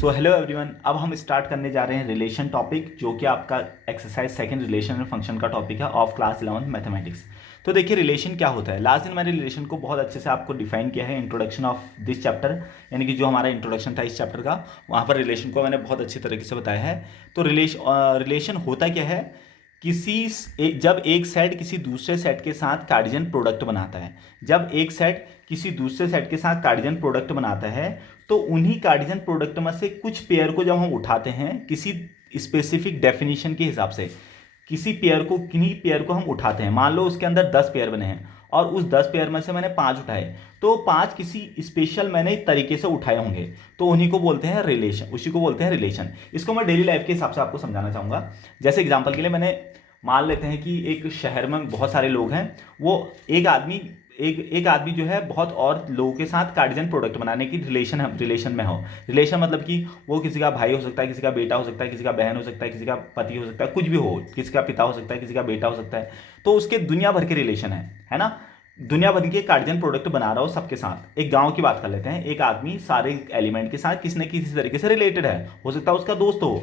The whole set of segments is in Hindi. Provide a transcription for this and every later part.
सो हेलो एवरीवन, अब हम स्टार्ट करने जा रहे हैं रिलेशन टॉपिक, जो कि आपका exercise second relation and function का टॉपिक है ऑफ क्लास 11 मैथमेटिक्स। तो देखिए रिलेशन क्या होता है। लास्ट दिन मैंने रिलेशन को बहुत अच्छे से आपको डिफाइन किया है, इंट्रोडक्शन ऑफ दिस चैप्टर, यानी कि जो हमारा इंट्रोडक्शन था इस चैप्टर का, वहाँ पर रिलेशन को मैंने बहुत अच्छी तरीके से बताया है। तो रिलेशन होता क्या है, जब एक सेट किसी दूसरे सेट के साथ कार्डियन प्रोडक्ट बनाता है। जब एक सेट किसी दूसरे सेट के साथ कार्डियन प्रोडक्ट बनाता है, तो उन्हीं कार्डियन प्रोडक्ट में से कुछ पेयर को जब हम उठाते हैं किसी स्पेसिफिक डेफिनेशन के हिसाब से, किन्हीं पेयर को हम उठाते हैं। मान लो उसके अंदर 10 पेयर बने हैं और उस 10 पेयर में से मैंने 5 उठाए, तो 5 किसी स्पेशल मैंने तरीके से उठाए होंगे, तो उन्हीं को बोलते हैं रिलेशन, उसी को बोलते हैं रिलेशन। इसको मैं डेली लाइफ के हिसाब से आपको समझाना चाहूँगा। जैसे एग्जाम्पल के लिए मैंने मान लेते हैं कि एक शहर में बहुत सारे लोग हैं, वो एक आदमी जो है बहुत और लोगों के साथ कार्डियन प्रोडक्ट बनाने की रिलेशन में हो। रिलेशन मतलब कि वो किसी का भाई हो सकता है, किसी का बेटा हो सकता है, किसी का बहन हो सकता है, किसी का पति हो सकता है, कुछ भी हो, किसी का पिता हो सकता है, किसी का बेटा हो सकता है। तो उसके दुनिया भर के रिलेशन है ना। दुनिया भर के कार्डियन प्रोडक्ट बना रहा हो सबके साथ। एक गांव की बात कर लेते हैं। एक आदमी सारे एलिमेंट के साथ किसी न किसी तरीके से रिलेटेड है, हो सकता है उसका दोस्त हो।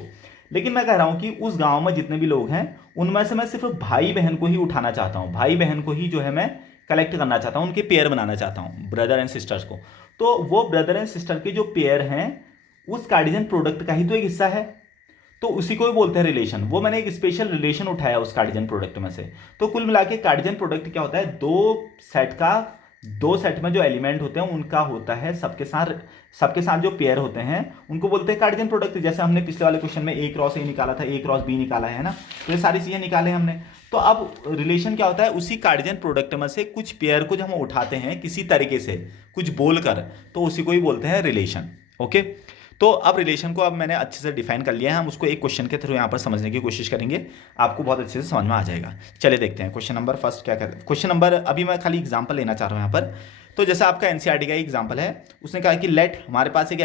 लेकिन मैं कह रहा हूं कि उस गांव में जितने भी लोग हैं, उनमें से मैं सिर्फ भाई बहन को ही उठाना चाहता हूं। भाई बहन को ही जो है मैं कलेक्ट करना चाहता हूं, उनके पेयर बनाना चाहता हूं, ब्रदर एंड सिस्टर्स को। तो वो ब्रदर एंड सिस्टर के जो पेयर हैं, उस कार्डियन प्रोडक्ट का ही तो एक हिस्सा है, तो उसी को ही बोलते हैं रिलेशन। वो मैंने एक स्पेशल रिलेशन उठाया उस कार्डियन प्रोडक्ट में से। तो कुल मिला के कार्डियन प्रोडक्ट क्या होता है, दो सेट में जो एलिमेंट होते हैं उनका होता है सबके साथ जो पेयर होते हैं उनको बोलते हैं कार्डियन प्रोडक्ट। जैसे हमने पिछले वाले क्वेश्चन में ए क्रॉस ए निकाला था, ए क्रॉस बी निकाला है ना, तो ये सारी चीजें निकाले हमने। तो अब रिलेशन क्या होता है, उसी कार्डियन प्रोडक्ट में से कुछ पेयर को जब हम उठाते हैं किसी तरीके से, कुछ बोलकर, तो उसी को ही बोलते हैं रिलेशन। ओके। तो अब रिलेशन को अब मैंने अच्छे से डिफाइन कर लिया है, हम उसको एक क्वेश्चन के थ्रू यहाँ पर समझने की कोशिश करेंगे, आपको बहुत अच्छे से समझ में आ जाएगा। चलिए देखते हैं क्वेश्चन नंबर फर्स्ट क्या कहते हैं। क्वेश्चन नंबर, अभी मैं खाली एग्जांपल लेना चाह रहा हूँ यहाँ पर। तो जैसे आपका एनसीईआरटी का एग्जांपल है, उसने कहा कि लेट, हमारे पास एक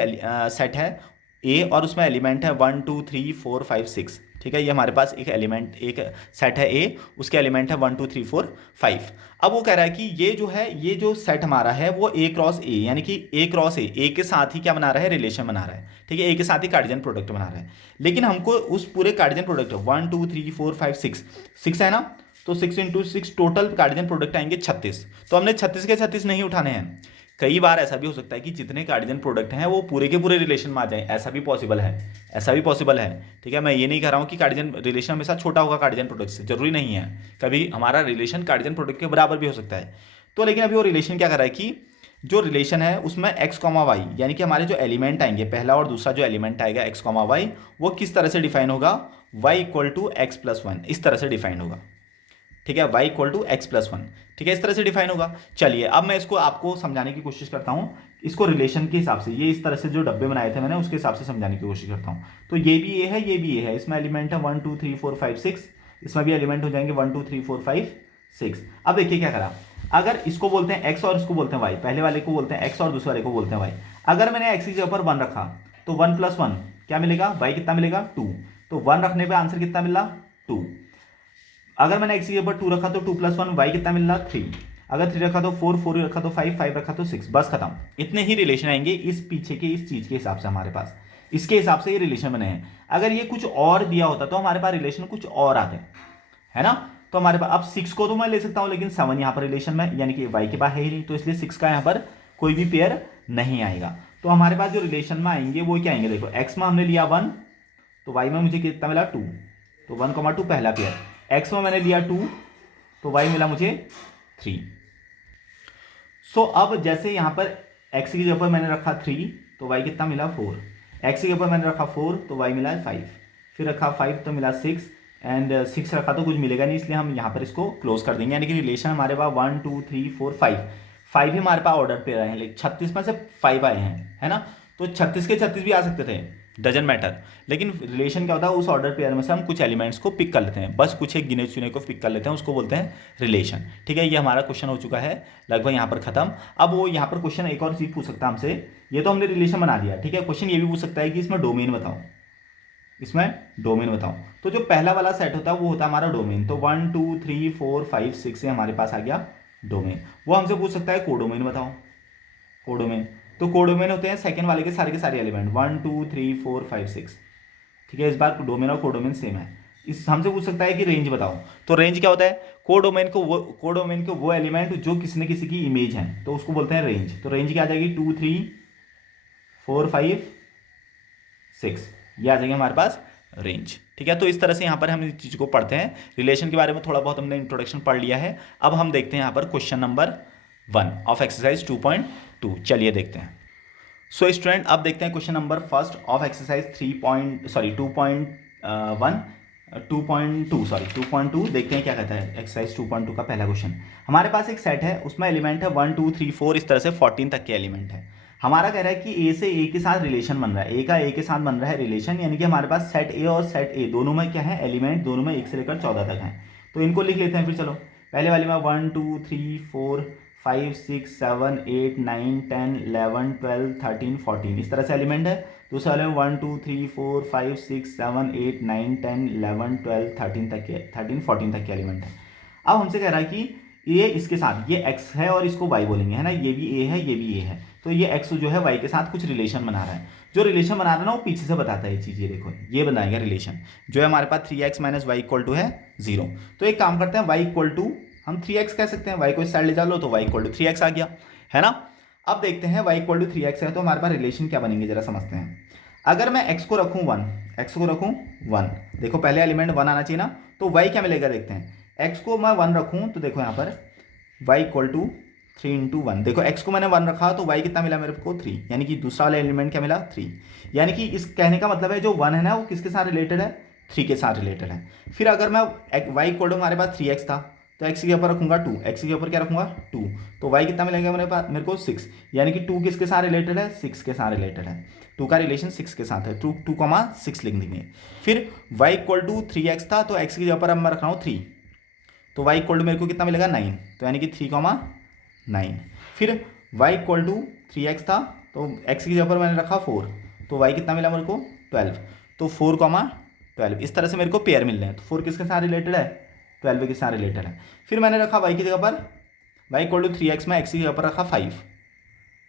सेट है ए और उसमें एलिमेंट है 1 2 3 4 5 6। ठीक है, ये हमारे पास एक सेट है ए, उसके एलिमेंट है 1 2 3 4 5। अब वो कह रहा है कि ये जो सेट हमारा है वो ए क्रॉस ए, यानी कि ए क्रॉस ए के साथ ही क्या बना रहा है, रिलेशन बना रहा है। ठीक है, ए के साथ ही कार्डियन प्रोडक्ट बना रहा है। लेकिन हमको उस पूरे कार्डियन प्रोडक्ट 1 2 3 4 5 6 है ना, तो 6 इंटू 6 टोटल कार्डियन प्रोडक्ट आएंगे 36। तो हमने 36 के 36 नहीं उठाने हैं। कई बार ऐसा भी हो सकता है कि जितने कार्डियन प्रोडक्ट हैं वो पूरे के पूरे रिलेशन में आ जाएं, ऐसा भी पॉसिबल है। ठीक है, मैं ये नहीं कह रहा हूँ कि कार्डियन रिलेशन हमेशा छोटा होगा कार्डियन प्रोडक्ट से, जरूरी नहीं है। कभी हमारा रिलेशन कार्डियन प्रोडक्ट के बराबर भी हो सकता है। तो लेकिन अभी वो रिलेशन क्या कर रहा है कि जो रिलेशन है उसमें एक्स कॉमा वाई, यानी कि हमारे जो एलिमेंट आएंगे, पहला और दूसरा जो एलिमेंट आएगा एक्स कॉमा वाई, वो किस तरह से डिफाइन होगा, y equal to x plus one, इस तरह से डिफाइन होगा। ठीक है, y equal to x plus one. ठीक है, इस तरह से डिफाइन होगा। चलिए अब मैं इसको आपको समझाने की कोशिश करता हूँ, इसको रिलेशन के हिसाब से, ये इस तरह से जो डब्बे बनाए थे मैंने उसके हिसाब से समझाने की कोशिश करता हूँ। तो ये भी ये है, ये भी ये है, इसमें एलिमेंट है 1 2 3 4 5 6, इसमें भी एलिमेंट हो जाएंगे 1 2 3 4 5 6। अब देखिए क्या करा, अगर इसको बोलते हैं x और इसको बोलते हैं y, पहले वाले को बोलते हैं x और दूसरे वाले को बोलते हैं y। अगर मैंने x की जगह पर 1 रखा तो 1 प्लस 1 क्या मिलेगा, y कितना मिलेगा 2। तो 1 रखने पर आंसर कितना मिला 2। अगर मैंने x की जगह पर 2 रखा तो 2 प्लस 1 y कितना मिल रहा 3। अगर 3 रखा तो 4, 4 रखा तो 5, 5 रखा तो 6। बस खत्म। इतने ही रिलेशन आएंगे इस पीछे के इस चीज के हिसाब से हमारे पास, इसके हिसाब से ये रिलेशन बने हैं। अगर ये कुछ और दिया होता तो हमारे पास रिलेशन कुछ और आते, है ना। तो हमारे पास अब 6 को तो मैं ले सकता हूं, लेकिन 7 यहां पर रिलेशन में, यानी कि y के पास है ही नहीं, तो इसलिए 6 का यहां पर कोई भी पेयर नहीं आएगा। तो हमारे पास जो रिलेशन में आएंगे वो क्या आएंगे, देखो x में हमने लिया 1, तो y में मुझे कितना मिला 2, तो 1, 2 पहला पेयर। x में मैंने लिया 2, तो y मिला मुझे 3। सो अब जैसे यहां पर x की जगह पर मैंने रखा 3, तो y कितना मिला 4। x की जगह पर मैंने रखा 4, तो y मिला 5। फिर रखा 5 तो मिला 6, एंड 6 रखा तो कुछ मिलेगा नहीं, इसलिए हम यहां पर इसको क्लोज कर देंगे। यानी कि रिलेशन हमारे पास 1 2 3 4 5 ही हमारे पास ऑर्डर पे रहे हैं, लेकिन 36 में से 5 आए हैं, है ना। तो 36 के 36 भी आ सकते थे, डजन मैटर। लेकिन रिलेशन क्या होता है, उस ऑर्डर पेयर में से हम कुछ एलिमेंट्स को पिक कर लेते हैं, बस कुछ एक गिने चुने को पिक कर लेते हैं, उसको बोलते हैं रिलेशन। ठीक है, ये हमारा क्वेश्चन हो चुका है लगभग यहाँ पर खत्म। अब वो यहाँ पर क्वेश्चन एक और चीज पूछ सकता है हमसे, ये तो हमने रिलेशन बना दिया। ठीक है, क्वेश्चन ये भी पूछ सकता है कि इसमें डोमेन बताओ, तो जो पहला वाला सेट होता है वो होता है हमारा डोमेन। तो 1 2 3 4 5 6 से हमारे पास आ गया डोमेन। वो हमसे पूछ सकता है कोडोमेन बताओ, कोडोमेन। तो कोडोमेन होते हैं सेकंड वाले के सारे एलिमेंट 1 2 3 4 5 6। ठीक है, इस बार डोमेन और कोडोमेन सेम है। इस हमसे पूछ सकता है कि रेंज बताओ, तो रेंज क्या होता है, कोडोमेन को वो एलिमेंट जो किसी न किसी की इमेज है तो उसको बोलते हैं रेंज। तो रेंज क्या आ जाएगी 2 3 4 5 6, ये आ जाएगी हमारे पास रेंज। ठीक है, तो इस तरह से यहाँ पर हम इस चीज़ को पढ़ते हैं। रिलेशन के बारे में थोड़ा बहुत हमने इंट्रोडक्शन पढ़ लिया है। अब हम देखते हैं यहाँ पर क्वेश्चन नंबर 1 ऑफ एक्सरसाइज 2.2। चलिए देखते हैं। सो स्टूडेंट अब देखते हैं question number first of exercise 2.2 देखते हैं क्या कहता है। एक्सरसाइज 2.2 का पहला क्वेश्चन, हमारे पास एक सेट है, उसमें एलिमेंट है 1 2 3 4 इस तरह से 14 तक के एलिमेंट है। हमारा कह रहा है कि ए से ए के साथ रिलेशन बन रहा है, ए का ए के साथ बन रहा है रिलेशन, यानी कि हमारे पास सेट ए और सेट ए दोनों में क्या है एलिमेंट, दोनों में 1 से लेकर 14 तक हैं। तो इनको लिख लेते हैं फिर। चलो पहले वाले में 1 2 3 4 5 6 7 8 9 10 11 12 13 14 इस तरह से एलिमेंट है। दूसरे वाले में 1 2 3 4 5 6 7 8 9 10 11 12 13 तक के 13 14 तक के एलिमेंट है। अब हमसे कह रहा है कि ये इसके साथ, ये x है और इसको y बोलेंगे, है ना, ये भी a है ये भी a है, तो ये x जो है y के साथ कुछ रिलेशन बना रहा है। जो रिलेशन बना रहा है ना वो पीछे से बताता है ये चीज़, ये देखो ये बनाएगा रिलेशन जो है हमारे पास 3x minus y equal to है 0। तो एक काम करते हैं, y इक्वल टू हम 3x कह सकते हैं, y को इस साइड ले जा लो तो y इक्वल टू 3x आ गया, है ना। अब देखते हैं y इक्वल टू 3x है तो हमारे पास रिलेशन क्या बनेंगे जरा समझते हैं। अगर मैं x को रखूँ 1, देखो पहले एलिमेंट 1 आना चाहिए ना, तो y क्या मिलेगा देखते हैं। x को मैं 1 रखूँ तो देखो यहाँ पर y इक्वल टू 3 इंटू 1, देखो x को मैंने 1 रखा तो y कितना मिला मेरे को 3, यानी कि दूसरा वाला एलिमेंट क्या मिला 3। यानी कि इस कहने का मतलब है जो 1 है ना वो किसके साथ रिलेटेड है, 3 के साथ रिलेटेड है। फिर अगर मैं y इक्वल टू हमारे पास 3x था तो x के ऊपर रखूंगा 2, x के ऊपर क्या रखूंगा 2, तो y कितना मिलेगा मेरे पास मेरे को 6, यानी कि 2 किसके साथ रिलेटेड है 6 के साथ रिलेटेड है, 2 का रिलेशन 6 के साथ है, 2,6 लिख देंगे। फिर y इक्वल टू 3x था तो x के ऊपर अब मैं रख रहा हूँ 3, तो y इक्वल टू मेरे को कितना मिलेगा 9, तो यानी कि 3,9। फिर y इक्वल टू 3x था तो x की जगह पर मैंने रखा 4, तो y कितना मिला मेरे को 12, तो 4,12 इस तरह से मेरे को पेयर मिल रहे हैं। तो 4 किसके साथ रिलेटेड है 12 के साथ रिलेटेड है। फिर मैंने रखा y की जगह पर y इक्वल टू 3x में x की जगह पर रखा 5,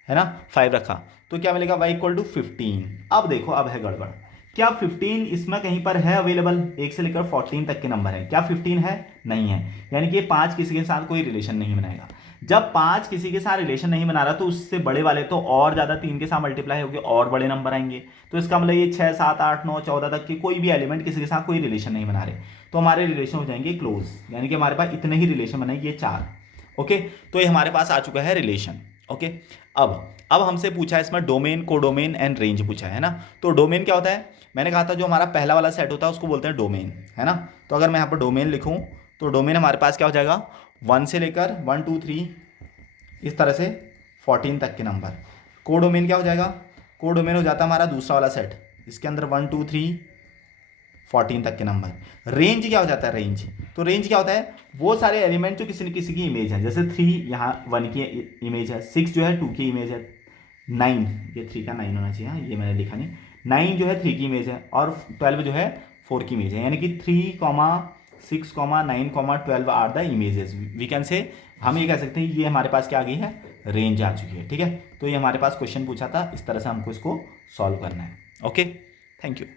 है ना, 5 रखा तो क्या मिलेगा y इक्वल टू 15। अब देखो अब है गड़बड़, क्या 15 इसमें कहीं पर है अवेलेबल, 1 से लेकर 14 तक के नंबर है, क्या 15 है, नहीं है, यानी कि 5 किसी के साथ कोई रिलेशन नहीं बनाएगा। जब 5 किसी के साथ रिलेशन नहीं बना रहा तो उससे बड़े वाले तो और ज़्यादा 3 के साथ मल्टीप्लाई होगी और बड़े नंबर आएंगे, तो इसका मतलब ये 6 7 8 9 14 तक के कोई भी एलिमेंट किसी के साथ कोई रिलेशन नहीं बना रहे, तो हमारे रिलेशन हो जाएंगे क्लोज, यानी कि हमारे पास इतने ही रिलेशन बनेंगे, ये 4। ओके, तो ये हमारे पास आ चुका है रिलेशन। ओके, अब हमसे पूछा है इसमें डोमेन, कोडोमेन एंड रेंज पूछा है ना। तो डोमेन क्या होता है, मैंने कहा था जो हमारा पहला वाला सेट होता है उसको बोलते हैं डोमेन, है ना। तो अगर मैं यहाँ पर डोमेन लिखूँ तो डोमेन हमारे पास क्या हो जाएगा 1 से लेकर 1 2 3 इस तरह से 14 तक के नंबर। कोडोमेन क्या हो जाएगा, कोडोमेन हो जाता है हमारा दूसरा वाला सेट, इसके अंदर 1 2 3 14 तक के नंबर। रेंज क्या हो जाता है, रेंज, तो रेंज क्या होता है वो सारे एलिमेंट जो किसी न किसी की इमेज है, जैसे 3 यहाँ 1 की इमेज है, 6 जो है 2 की इमेज है, 9 ये 3 का 9 होना चाहिए, हाँ ये मैंने लिखा नहीं, 9 जो है 3 की इमेज है और 12 जो है 4 की इमेज है, यानी कि 3, 6, 9, 12 are the images. We can say हम ये कह सकते हैं ये हमारे पास क्या आ गई है, रेंज आ चुकी है। ठीक है, तो ये हमारे पास क्वेश्चन पूछा था, इस तरह से हमको इसको सॉल्व करना है। Okay, thank you.